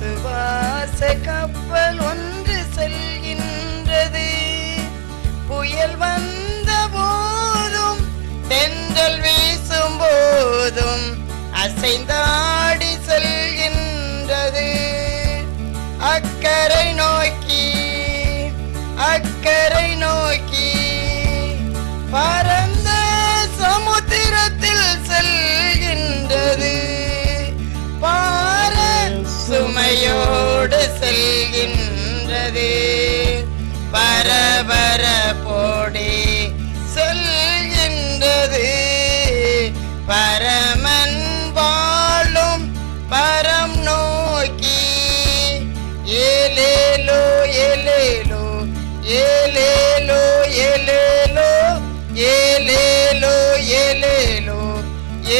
விசுவாச கப்பல் ஒன்று செல்கின்றது. புயல் வந்த போதும் தென்றல் வீசும் போதும் அசைந்தாடி செல்கின்றது. அக்கரை நோக்கி அக்கரை நோக்கி பரந்த சமுத்திரத்தில் செல்கின்றது. பார சுமையோடு செல்கின்றது. பரபர போடி செல்கின்றது. பரமன் வாழும் பரம் நோக்கி ஏலேலோ ஏலேலோ ஏலேலோ ஏலேலோ ஏலேலோ ஏலேலோ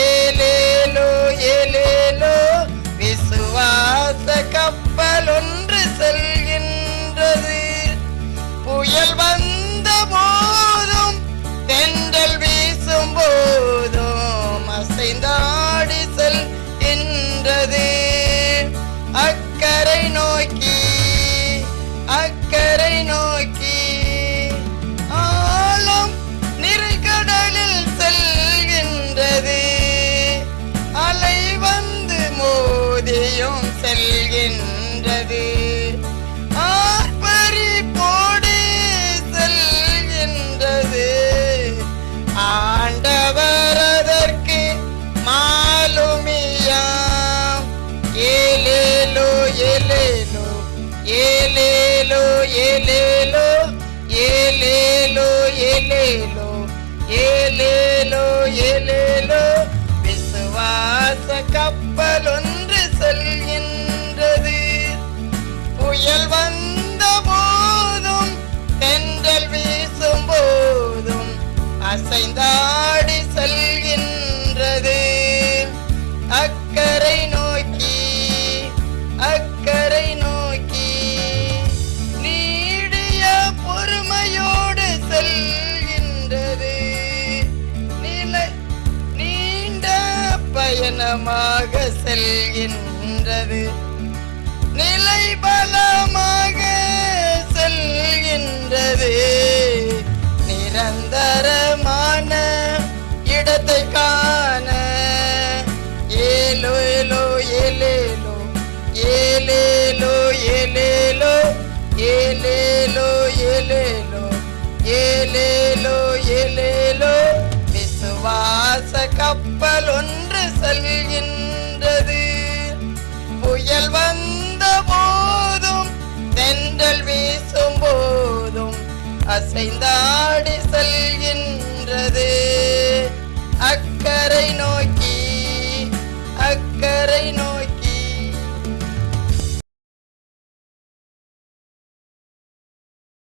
ஏலேலோ ஏலேலோ விசுவாச கப்பல் ஒன்று செல்கின்றது. புயல் வந்த போதும் தென்றல் வீசும் போதும் அசைந்தாடி செல்கின்றது. அக்கரை நோக்கி அக்கரை நோக்கி ஆழம் நிறைகடலில் செல்கின்றது. அலை வந்து மோதியும் செல்கின்றது. ஆர்ப்பரி போடி செல்கின்றது. ஆண்டவர் அதற்கு மாலுமியாம். ஏலேலோ ஏலேலோ ஏலேலோ ஏலேலோ ஏலேலோ ஏலேலோ ஏலேலோ ஏலேலோ விசுவாச கப்பல் ஒன்று செல்கின்றது. புயல் வந்த போதும் தென்றல் வீசும் போதும் அசைந்தாடி செல்கின்றது. அக்கரை நோக்கி அக்கரை நோக்கி நீடிய பொறுமையோடு செல்கின்றது. நீண்ட பயணமாக செல்கின்றது. நிலை பலமாக செல்கின்றது. நிரந்தரமான இடத்தை காண ஏலோ ஏலோ ஏலேலோ ஏலேலோ ஏலேலோ ஏலேலோ ஏலேலோ ஏலேலோ ஏலேலோ விசுவாச கப்பல் ஒன்று செல்கின்றது. புயல் வந்த போதும் தென்றல் வீசும் போதும் அசைந்தாடி செல்கின்றது. அக்கரை நோக்கி